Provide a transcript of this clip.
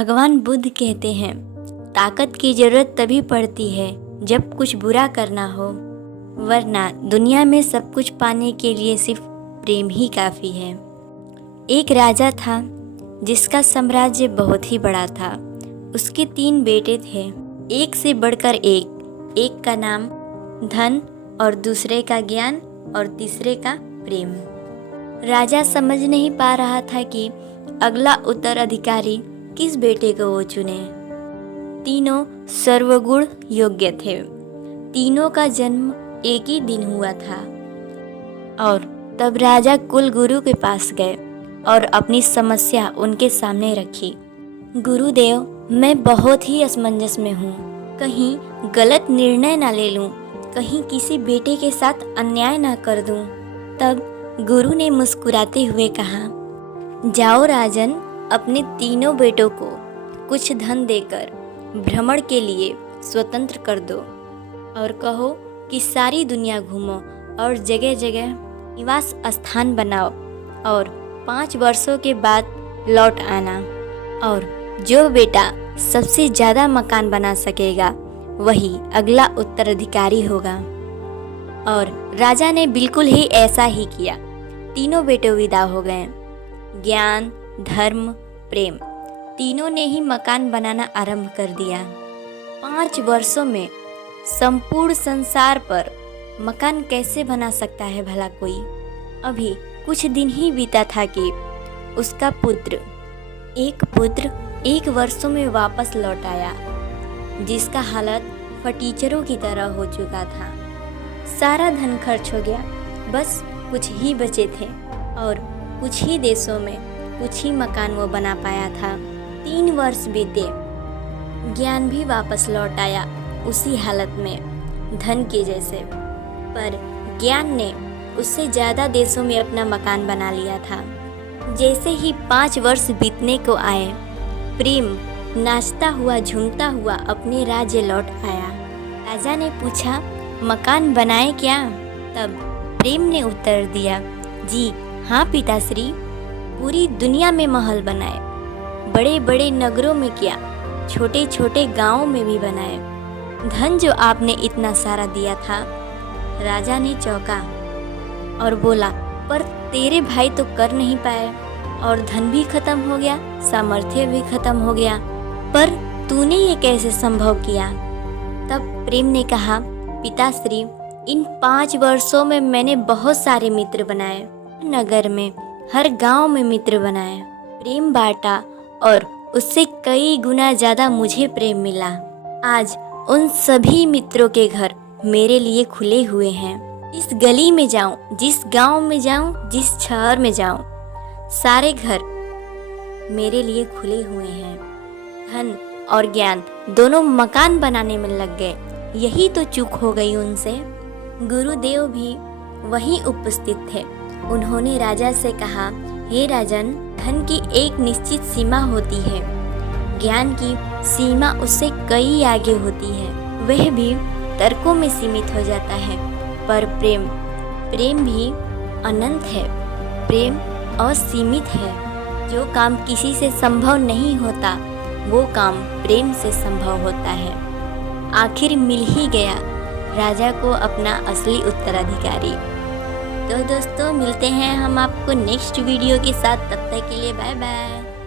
भगवान बुद्ध कहते हैं, ताकत की जरूरत तभी पड़ती है जब कुछ बुरा करना हो, वरना दुनिया में सब कुछ पाने के लिए सिर्फ प्रेम ही काफ़ी है। एक राजा था जिसका साम्राज्य बहुत ही बड़ा था। उसके 3 बेटे थे, एक से बढ़कर एक का नाम धन और दूसरे का ज्ञान और तीसरे का प्रेम। राजा समझ नहीं पा रहा था कि अगला उत्तराधिकारी किस बेटे को वो चुने। तीनों सर्वगुण योग्य थे। तीनों का जन्म एक ही दिन हुआ था। और तब राजा कुलगुरु के पास गए और अपनी समस्या उनके सामने रखी। गुरुदेव, मैं बहुत ही असमंजस में हूँ। कहीं गलत निर्णय ना ले लूँ, कहीं किसी बेटे के साथ अन्याय ना कर दूँ। तब गुरु ने मुस्कुराते हुए कहा, जाओ राजन, अपने तीनों बेटों को कुछ धन देकर भ्रमण के लिए स्वतंत्र कर दो और कहो कि सारी दुनिया घूमो और जगह जगह निवास स्थान बनाओ और 5 वर्षों के बाद लौट आना। और जो बेटा सबसे ज़्यादा मकान बना सकेगा वही अगला उत्तराधिकारी होगा। और राजा ने बिल्कुल ही ऐसा ही किया। तीनों बेटे विदा हो गए। ज्ञान, धर्म, प्रेम, तीनों ने ही मकान बनाना आरंभ कर दिया। 5 वर्षों में संपूर्ण संसार पर मकान कैसे बना सकता है भला कोई। अभी कुछ दिन ही बीता था कि उसका पुत्र 1 वर्षों में वापस लौट आया, जिसका हालत फटीचरों की तरह हो चुका था। सारा धन खर्च हो गया, बस कुछ ही बचे थे और कुछ ही देशों में कुछ ही मकान वो बना पाया था। 3 वर्ष बीते, ज्ञान भी वापस लौट आया उसी हालत में, धन के जैसे। पर ज्ञान ने उससे ज़्यादा देशों में अपना मकान बना लिया था। जैसे ही 5 वर्ष बीतने को आए, प्रेम नाचता हुआ झूमता हुआ अपने राज्य लौट आया। राजा ने पूछा, मकान बनाए क्या? तब प्रेम ने उत्तर दिया, जी हाँ पिताश्री, पूरी दुनिया में महल बनाए, बड़े बड़े नगरों में क्या, छोटे छोटे गांवों में भी बनाए। धन जो आपने इतना सारा दिया था। राजा ने चौंका और बोला, पर तेरे भाई तो कर नहीं पाए और धन भी खत्म हो गया, सामर्थ्य भी खत्म हो गया, पर तूने ये कैसे संभव किया? तब प्रेम ने कहा, पिताश्री, इन 5 वर्षों में मैंने बहुत सारे मित्र बनाए, नगर में हर गांव में मित्र बनाए, प्रेम बांटा और उससे कई गुना ज़्यादा मुझे प्रेम मिला। आज उन सभी मित्रों के घर मेरे लिए खुले हुए हैं। इस गली में जाऊं, जिस गांव में जाऊं, जिस शहर में जाऊं, सारे घर मेरे लिए खुले हुए हैं। धन और ज्ञान दोनों मकान बनाने में लग गए। यही तो चूक हो गई उनसे। गुरुदेव भी वहीं उपस्थित थे। उन्होंने राजा से कहा, हे राजन, धन की एक निश्चित सीमा होती है, ज्ञान की सीमा उससे कई आगे होती है, वह भी तर्कों में सीमित हो जाता है। पर प्रेम भी अनंत है, प्रेम असीमित है। जो काम किसी से संभव नहीं होता, वो काम प्रेम से संभव होता है। आखिर मिल ही गया राजा को अपना असली उत्तराधिकारी। तो दोस्तों, मिलते हैं हम आपको नेक्स्ट वीडियो के साथ। तब तक के लिए बाय बाय।